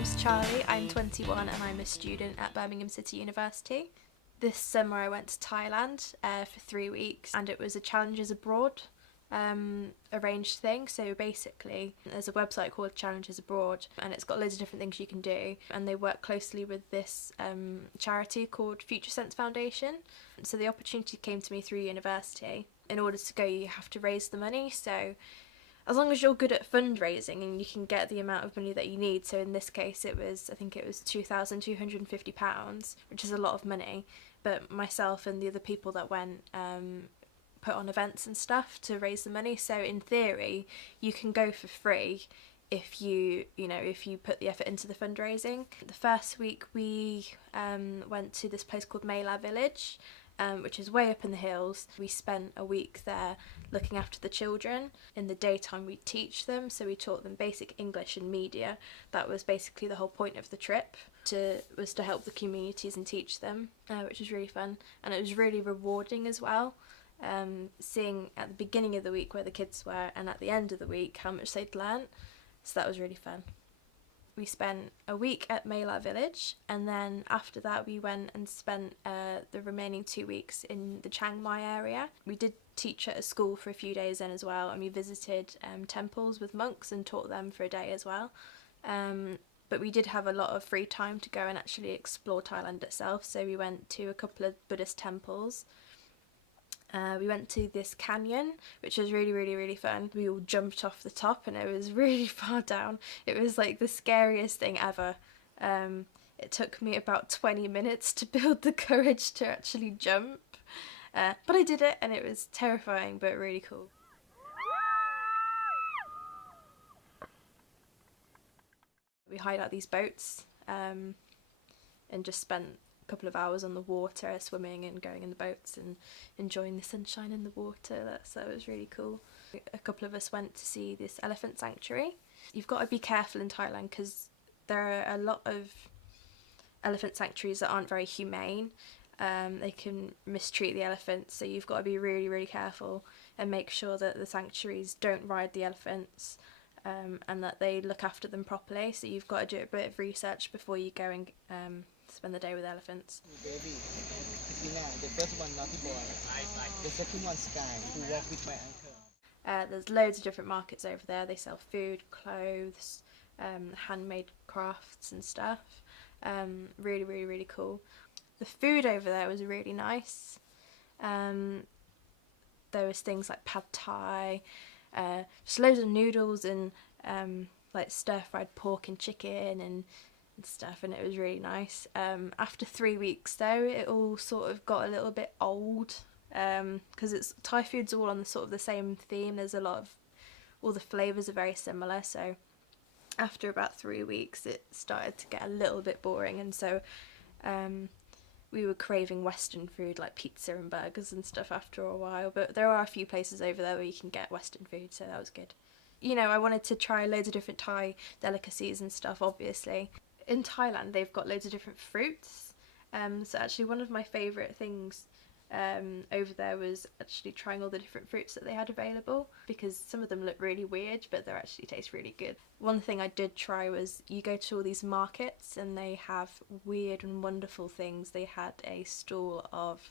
name's Charlie, I'm 21 and I'm a student at Birmingham City University. This summer I went to Thailand for 3 weeks, and it was a Challenges Abroad arranged thing. So basically there's a website called Challenges Abroad and it's got loads of different things you can do, and they work closely with this charity called Future Sense Foundation. So the opportunity came to me through university. In order to go you have to raise the money, so as long as you're good at fundraising and you can get the amount of money that you need. So in this case I think it was £2,250, which is a lot of money, but myself and the other people that went put on events and stuff to raise the money. So in theory you can go for free if you put the effort into the fundraising. The first week we went to this place called Mela Village, which is way up in the hills. We spent a week there looking after the children. In the daytime we teach them, so we taught them basic English and media. That was basically the whole point of the trip, was to help the communities and teach them, which was really fun. And it was really rewarding as well, seeing at the beginning of the week where the kids were and at the end of the week how much they'd learnt. So that was really fun. We spent a week at Mela Village, and then after that we went and spent the remaining 2 weeks in the Chiang Mai area. We did teach at a school for a few days then as well, and we visited temples with monks and taught them for a day as well. But we did have a lot of free time to go and actually explore Thailand itself, so we went to a couple of Buddhist temples. We went to this canyon, which was really, really, really fun. We all jumped off the top and it was really far down. It was like the scariest thing ever. It took me about 20 minutes to build the courage to actually jump. But I did it, and it was terrifying but really cool. We hired out these boats and just spent couple of hours on the water swimming and going in the boats and enjoying the sunshine in the water. That was really cool. A couple of us went to see this elephant sanctuary. You've got to be careful in Thailand because there are a lot of elephant sanctuaries that aren't very humane. They can mistreat the elephants, so you've got to be really, really careful and make sure that the sanctuaries don't ride the elephants, and that they look after them properly. So you've got to do a bit of research before you go and spend the day with elephants. Baby, Christina, the first one naughty boy, the second one Sky, who walked with my uncle. There's loads of different markets over there. They sell food, clothes, handmade crafts and stuff. Really, really, really cool. The food over there was really nice. There was things like pad thai, just loads of noodles and like stir-fried pork and chicken and stuff, and it was really nice. After 3 weeks though, it all sort of got a little bit old, because it's Thai food's all on the sort of the same theme. There's a lot of, all the flavours are very similar, so after about 3 weeks it started to get a little bit boring, and so we were craving Western food like pizza and burgers and stuff after a while. But there are a few places over there where you can get Western food, so that was good. You know, I wanted to try loads of different Thai delicacies and stuff, obviously. In Thailand they've got loads of different fruits, so actually one of my favourite things over there was actually trying all the different fruits that they had available, because some of them look really weird but they actually taste really good. One thing I did try was, you go to all these markets and they have weird and wonderful things. They had a stall of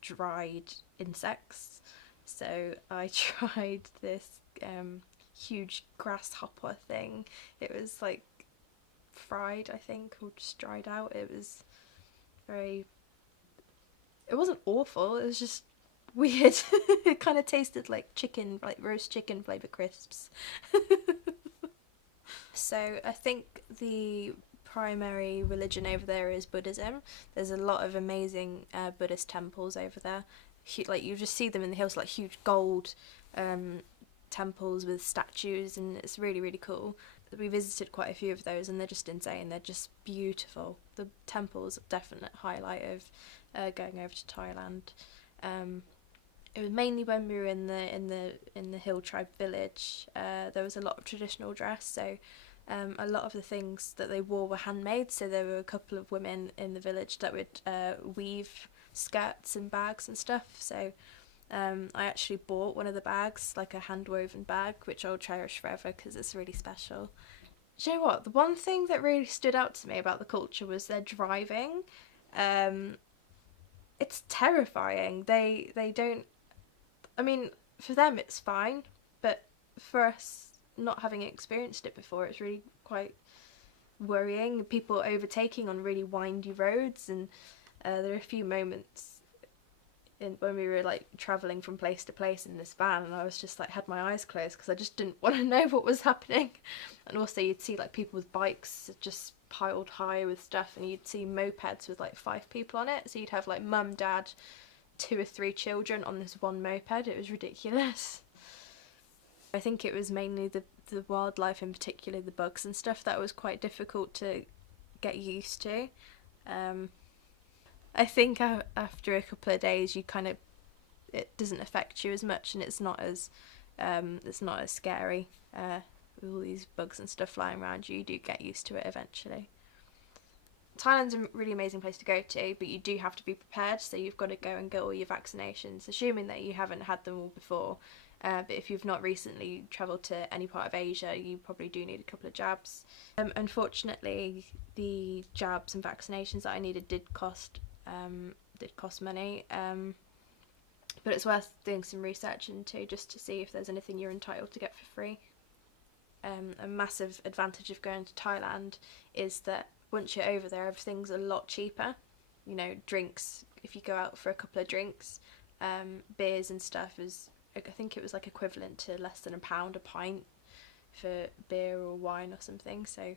dried insects, so I tried this huge grasshopper thing. It was like fried, I think, or just dried out. It wasn't awful, it was just weird. It kind of tasted like chicken, like roast chicken flavoured crisps. So I think the primary religion over there is Buddhism. There's a lot of amazing Buddhist temples over there. Like, you just see them in the hills, like huge gold temples with statues, and it's really, really cool. We visited quite a few of those and they're just insane. They're just beautiful. The temple's a definite highlight of going over to Thailand. It was mainly when we were in the hill tribe village. There was a lot of traditional dress, so a lot of the things that they wore were handmade. So there were a couple of women in the village that would weave skirts and bags and stuff. So I actually bought one of the bags, like a hand-woven bag, which I'll cherish forever because it's really special. Do you know what? The one thing that really stood out to me about the culture was their driving. It's terrifying. They don't. I mean, for them it's fine, but for us not having experienced it before, it's really quite worrying. People overtaking on really windy roads, and there are a few moments when we were like traveling from place to place in this van, and I was just like had my eyes closed because I just didn't want to know what was happening. And also you'd see like people with bikes just piled high with stuff, and you'd see mopeds with like 5 people on it, so you'd have like mum, dad, 2 or 3 children on this one moped. It was ridiculous. I think it was mainly the wildlife, in particular the bugs and stuff, that was quite difficult to get used to. I think after a couple of days it doesn't affect you as much, and it's not as scary with all these bugs and stuff flying around you. You do get used to it eventually. Thailand's a really amazing place to go to, but you do have to be prepared, so you've got to go and get all your vaccinations, assuming that you haven't had them all before. But if you've not recently travelled to any part of Asia, you probably do need a couple of jabs. Unfortunately, the jabs and vaccinations that I needed did cost money, but it's worth doing some research into just to see if there's anything you're entitled to get for free. A massive advantage of going to Thailand is that once you're over there, everything's a lot cheaper. You know, drinks, if you go out for a couple of drinks, beers and stuff I think it was like equivalent to less than £1 a pint for beer or wine or something. So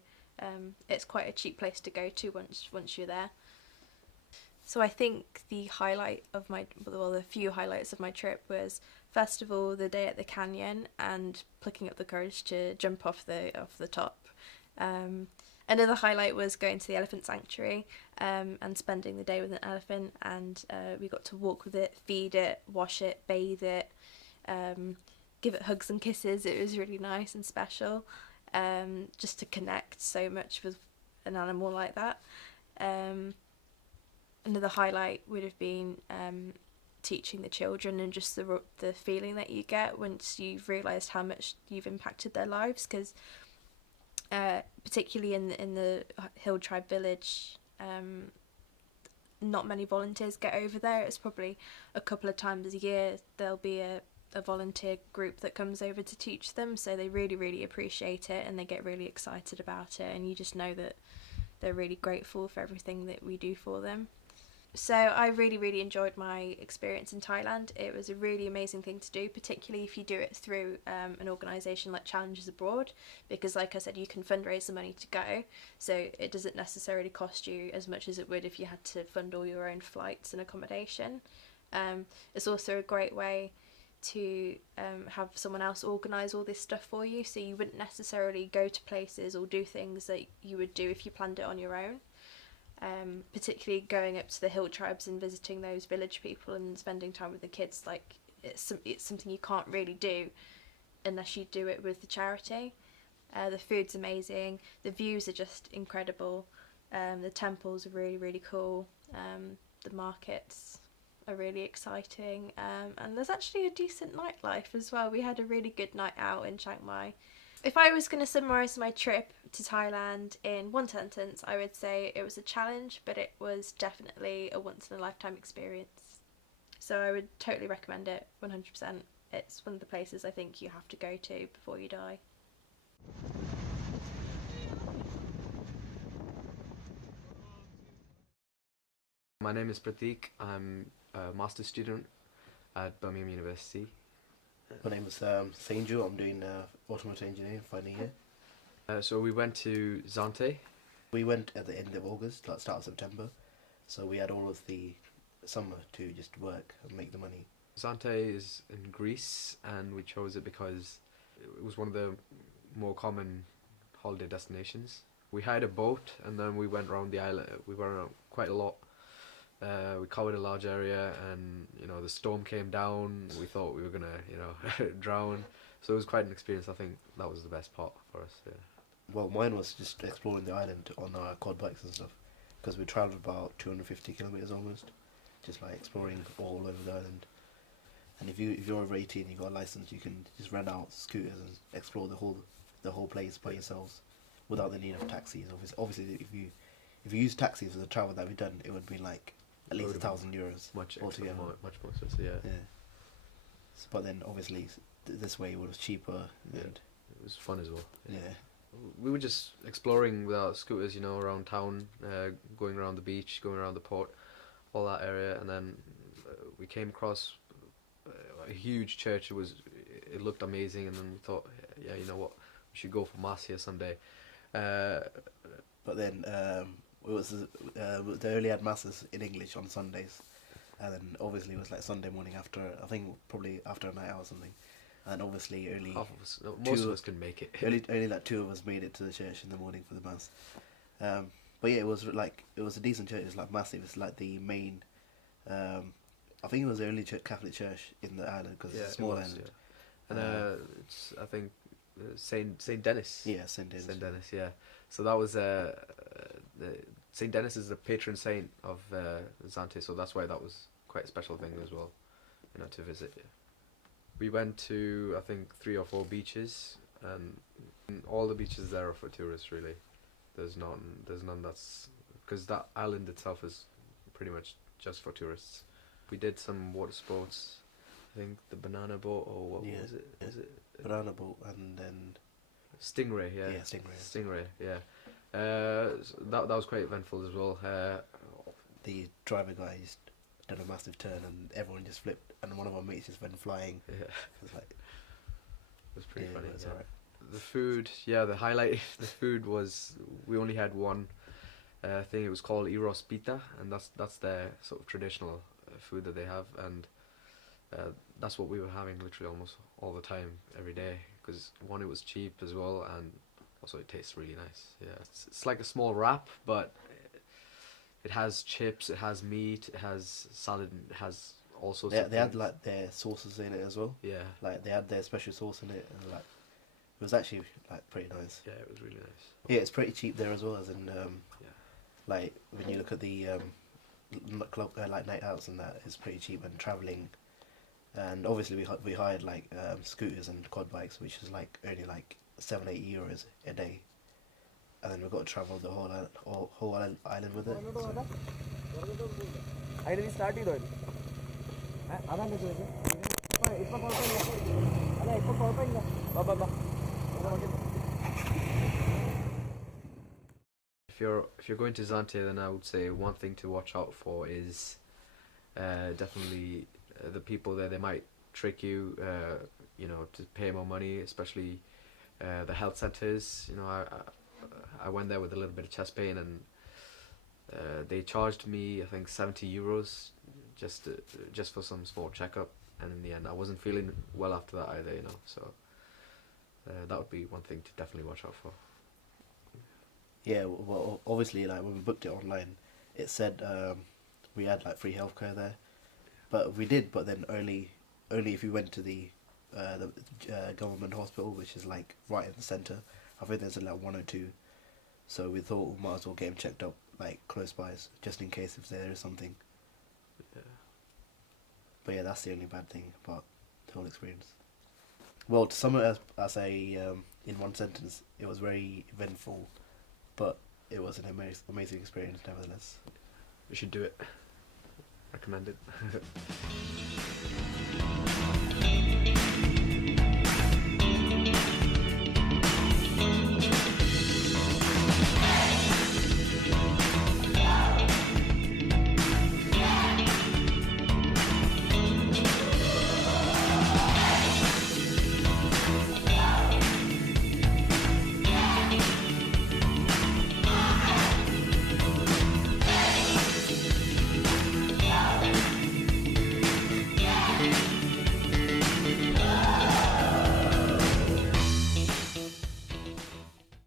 it's quite a cheap place to go to once you're there. So I think the few highlights of my trip was, first of all, the day at the canyon and plucking up the courage to jump off the top. Another highlight was going to the elephant sanctuary and spending the day with an elephant, and we got to walk with it, feed it, wash it, bathe it, give it hugs and kisses. It was really nice and special, just to connect so much with an animal like that. Another highlight would have been teaching the children, and just the feeling that you get once you've realised how much you've impacted their lives, because particularly in the hill tribe village, not many volunteers get over there. It's probably a couple of times a year there'll be a volunteer group that comes over to teach them, so they really, really appreciate it and they get really excited about it, and you just know that they're really grateful for everything that we do for them. So I really, really enjoyed my experience in Thailand. It was a really amazing thing to do, particularly if you do it through an organisation like Challenges Abroad, because like I said, you can fundraise the money to go, so it doesn't necessarily cost you as much as it would if you had to fund all your own flights and accommodation. It's also a great way to have someone else organise all this stuff for you, so you wouldn't necessarily go to places or do things that you would do if you planned it on your own. Particularly going up to the hill tribes and visiting those village people and spending time with the kids, like it's something you can't really do unless you do it with the charity. The food's amazing, the views are just incredible, the temples are really, really cool, the markets are really exciting, and there's actually a decent nightlife as well. We had a really good night out in Chiang Mai. If I was going to summarise my trip to Thailand in one sentence, I would say it was a challenge, but it was definitely a once-in-a-lifetime experience. So I would totally recommend it, 100%. It's one of the places I think you have to go to before you die. My name is Pratik. I'm a master's student at Birmingham University. My name is Sainju. I'm doing automotive engineering final year. So we went to Zante. We went at the end of August, like start of September. So we had all of the summer to just work and make the money. Zante is in Greece, and we chose it because it was one of the more common holiday destinations. We hired a boat and then we went around the island. We went around quite a lot. We covered a large area, and the storm came down. We thought we were gonna drown. So it was quite an experience. I think that was the best part for us. Yeah. Well, mine was just exploring the island on our quad bikes and stuff, because we travelled about 250 kilometers almost, just like exploring all over the island. And if you're over 18, you got a license, you can just rent out scooters and explore the whole place by yourselves without the need of taxis. Obviously, if you use taxis for the travel that we've done, it would be like at least €1,000 much altogether. much more expensive. Yeah. Yeah. But then obviously this way it was cheaper Yeah. and It was fun as well. yeah. We were just exploring with our scooters, around town, going around the beach, going around the port, all that area, and then we came across a huge church. It looked amazing, and then we thought, yeah, you know what, we should go for mass here someday. But then they only had masses in English on Sundays, and then obviously it was like Sunday morning after, I think probably after a night out or something, and obviously only Half of us, no, most of us couldn't make it. only like 2 of us made it to the church in the morning for the mass. But yeah, it was a decent church. It's like massive. It's like the main. I think it was the only Catholic church in the island because it's a small island. Yeah. And it's, I think, Saint Denis. Yeah, Saint Denis. Saint Denis, yeah. So that was Saint Denis is the patron saint of Zante, so that's why that was quite a special thing as well, to visit. Yeah. We went to, I think, 3 or 4 beaches, and all the beaches there are for tourists. Really, there's none that's, because that island itself is pretty much just for tourists. We did some water sports. I think the banana boat, or what was it? Yeah. Was it Banana boat and then Stingray? Yeah. Yeah, Stingray. Stingray. Yeah. So that was quite eventful as well. The driver guy just done a massive turn and everyone just flipped, and one of our mates just went flying. Yeah. It was like, It was pretty funny. It was Yeah. alright. The food, the highlight of the food was, we only had one thing. It was called Eros Pita, and that's their sort of traditional food that they have, and that's what we were having literally almost all the time, every day, because one, it was cheap as well, and also it tastes really nice. Yeah, it's like a small wrap, but it has chips, it has meat, it has salad, it has all sorts of They had things. like their sauces in it as well. Yeah. Like they had their special sauce in it, and like it was actually like pretty nice. Yeah, it was really nice. Yeah, it's pretty cheap there as well. As in, Yeah. like when you look at the club like night outs and that, it's pretty cheap and traveling. And obviously we hired like scooters and quad bikes, which is like only like €7-8 a day, and then we've got to travel the whole island with it. So. അതിന് start ചെയ്തോ അതാണ് ചോദിച്ചത് ഇപ്പം കുഴപ്പമില്ല അല്ല ഇപ്പം കുഴപ്പമില്ല ബാ If you're going to Zante, then I would say one thing to watch out for is definitely the people there. They might trick you, to pay more money, especially the health centers. I went there with a little bit of chest pain, and they charged me, I think, €70 just for some small checkup, and in the end I wasn't feeling well after that either, so that would be one thing to definitely watch out for. Yeah, well, obviously, like when we booked it online, it said we had like free healthcare there, but we did. But then only if you went to the government hospital, which is like right in the centre. I think there's like 1 or 2. So we thought we might as well get him checked up like close by, just in case if there is something. Yeah. But yeah, that's the only bad thing about the whole experience. Well, to sum it up as in one sentence, it was very eventful, but it was an amazing experience nevertheless. You should do it. Recommend it.